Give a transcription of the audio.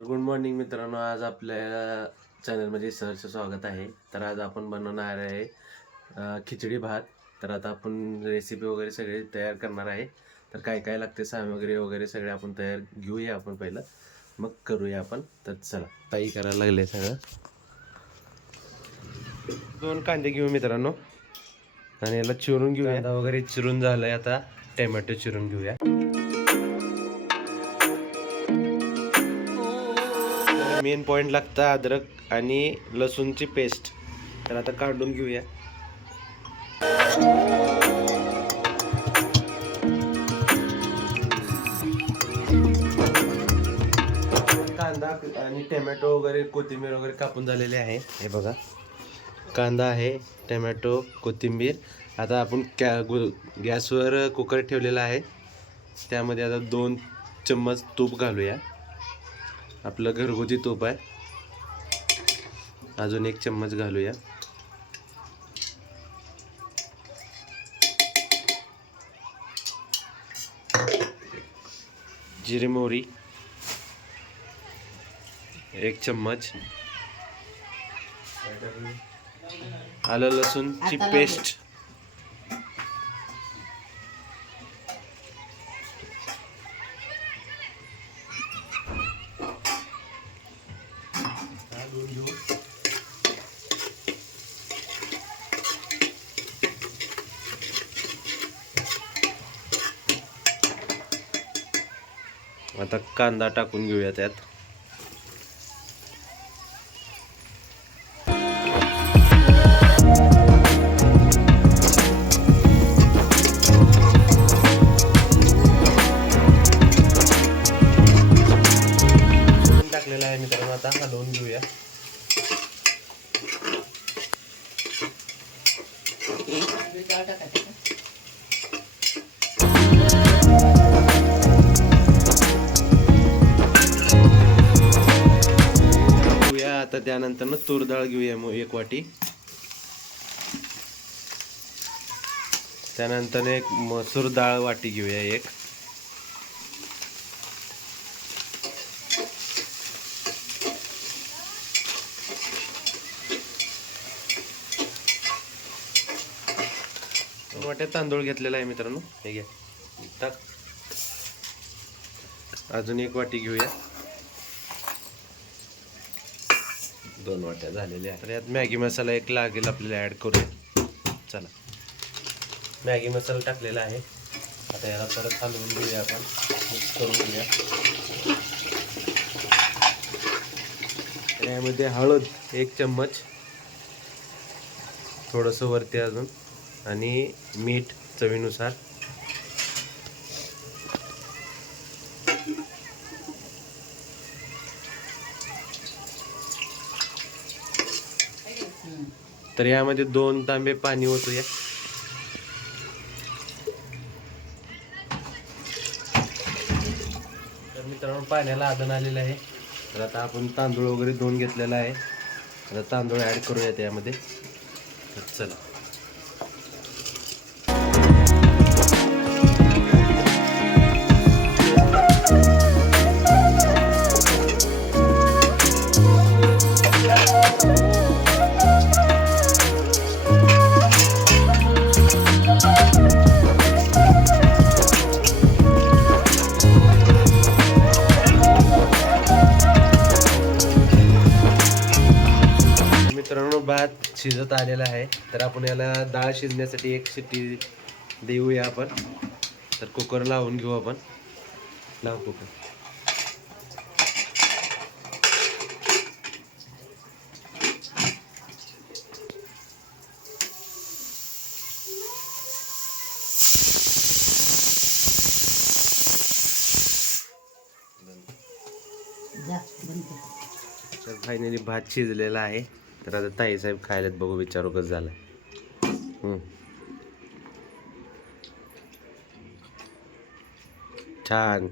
Good morning मित्रांनो, आज आपल्या चॅनलमध्ये सहर्ष स्वागत आहे. तर आज आपण बनवणार आहे खिचडी भात. तर आता आपण रेसिपी वगैरे सगळे तयार करणार आहे. तर काय काय लागते सामग्री वगैरे सगळे आपण तयार घेऊया आपण पहिलं, मग करूया आपण. तर चला, ताई करायला लागले सगळं. 2 कांदे घेऊ मित्रांनो आणि याला चिरून घेऊया. कांदा वगैरे चिरून झालाय, आता टोमॅटो चिरून घेऊया. मेन पॉइंट लागतं अद्रक आणि लसूणची पेस्ट. तर आता काढून घेऊया. कांदा आणि टोमॅटो वगैरे कोथिंबीर वगैरे कापून झालेले आहे. हे बघा, कांदा आहे, टोमॅटो, कोथिंबीर. आता आपण गॅसवर कुकर ठेवलेला आहे. त्यामध्ये आता 2 चम्मच तूप घालूया. आपलं घरगुती तूप आहे. अजून 1 चम्मच घालूया. जिरे मोहरी 1 चम्मच. आलं लसूणची पेस्ट. आता कांदा टाकून घेऊया त्यात. टाकलेला आहे मित्रांनो, आता हलवून घेऊया. आता त्यानंतर तूर डाळ घेऊया 1 वाटी. त्यानंतर एक मसूर डाळ वाटी घेऊया 1. वाट्या तांदूळ घेतलेला आहे मित्रांनो, हे घ्या टाक. अजून 1 वाटी घेऊया. 2 वाट्या झालेल्या. तर यात मॅगी मसाला 1 लागेल आपल्याला, ऍड करूया. चला, मॅगी मसाला टाकलेला आहे. आता याला परत हलवून घेऊया, आपण मिक्स करून घेऊया. यामध्ये हळद 1 चम्मच, थोडंसं वरती अजून, आणि मीठ चवीनुसार. तर यामध्ये 2 तांबे पाणी ओतूया. तर मित्रांनो, पाण्याला आदन आलेलं आहे. तर आता आपण तांदूळ वगैरे धुवून घेतलेला आहे. आता तांदूळ ऍड करूया त्यामध्ये. तर चला, मित्रांनो, भात शिजत आलेला आहे. तर आपण याला डाळ शिजण्यासाठी 1 शिट्टी देऊया आपण. तर कुकर लावून घेऊ आपण. लाव कुकर. तर फायनली भात शिजलेला आहे. तर आता ताई साहेब खायलात, बघू विचारू कसं झालं. छान.